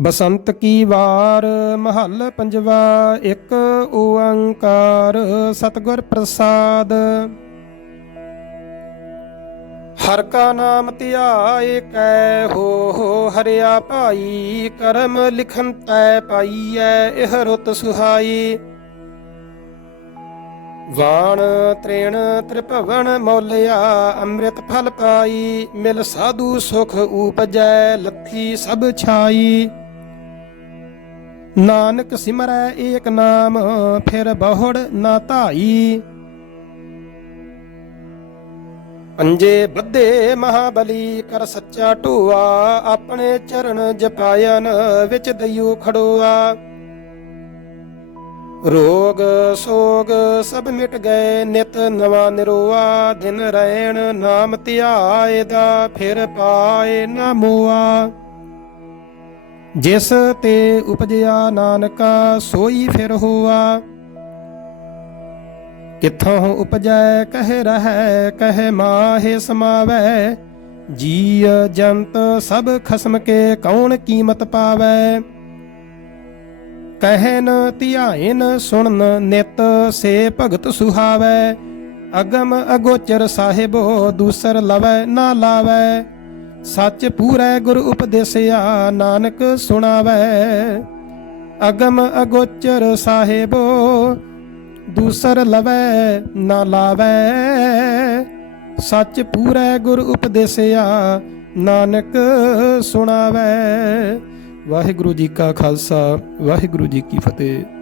ਬਸੰਤ ਕੀ ਵਾਰ ਮਹੱਲ ਪੰਜਵਾ, ਇੱਕ ਓੰਕਾਰ ਸਤਿਗੁਰ ਪ੍ਰਸਾਦ। ਹਰ ਕਾ ਨਾਮ ਧਿਆਏ ਕੈ ਹੋ ਹੋ ਹਰਿਆ ਭਾਈ ਕਰਮ ਲਿਖਨ ਤੈ ਪਾਈਐ, ਇਹ ਰੁਤ ਸੁਹਾਈ। ਵਾਣ ਤ੍ਰੇਣ ਤ੍ਰਿਭਵਨ ਮੌਲਿਆ, ਅੰਮ੍ਰਿਤ ਫਲ ਪਾਈ, ਮਿਲ ਸਾਧੂ ਸੁਖ ਉਪਜੈ, ਲੱਥੀ ਸਭ ਛਾਈ। ਨਾਨਕ ਸਿਮਰੈ ਏਕ ਨਾਮ, ਫਿਰ ਬਹੁੜ ਨਾ ਧਾਈ। ਪੰਜੇ ਬੱਧੇ ਮਹਾਬਲੀ ਕਰ ਸੱਚਾ ਢੋਆ, ਆਪਣੇ ਚਰਨ ਜਪਾਇਨ ਵਿੱਚ ਦਈਓ ਖੜੋਆ। ਰੋਗ ਸੋਗ ਸਭ ਮਿਟ ਗਏ, ਨਿਤ ਨਵਾਂ ਨਿਰੋਆ, ਦਿਨ ਰਹਿਣ ਨਾਮ ਧਿਆਏ ਦਾ ਫਿਰ ਪਾਏ ਨਾ ਮੋਆ। ਜਿਸ ਤੇ ਉਪਜਿਆ ਨਾਨਕਾ ਸੋਈ ਫਿਰ ਹੋਆ। ਕਿਥੋਂ ਉਪਜੈ, ਕਹਿ ਰਹੈ, ਕਹਿ ਮਾਹੇ ਸਮਾਵੈ। ਜੀ ਜੰਤ ਸਭ ਖਸਮ ਕੇ ਕੌਣ ਕੀਮਤ ਪਾਵੈ। ਕਹਿਨ ਧਿਆਇਨ ਸੁਣਨ ਨਿਤ ਸੇ ਭਗਤ ਸੁਹਾਵੈ। ਅਗਮ ਅਗੋਚਰ ਸਾਹਿਬੋ, ਦੂਸਰ ਲਵੈ ਨਾ ਲਾਵੈ। ਸੱਚ ਪੂਰੈ ਗੁਰ ਉਪਦੇਸਿਆ, ਨਾਨਕ ਸੁਣਾਵੈ। ਅਗਮ ਅਗੋਚਰ ਸਾਹਿਬੋ, ਦੂਸਰ ਲਵੈ, ਨਾ ਲਾਵੈ। ਸੱਚ ਪੂਰੈ ਗੁਰ ਉਪਦੇਸਿਆ, ਨਾਨਕ ਸੁਣਾਵੈ। ਵਾਹਿਗੁਰੂ ਜੀ ਕਾ ਖਾਲਸਾ, ਵਾਹਿਗੁਰੂ ਜੀ ਕੀ ਫਤਿਹ।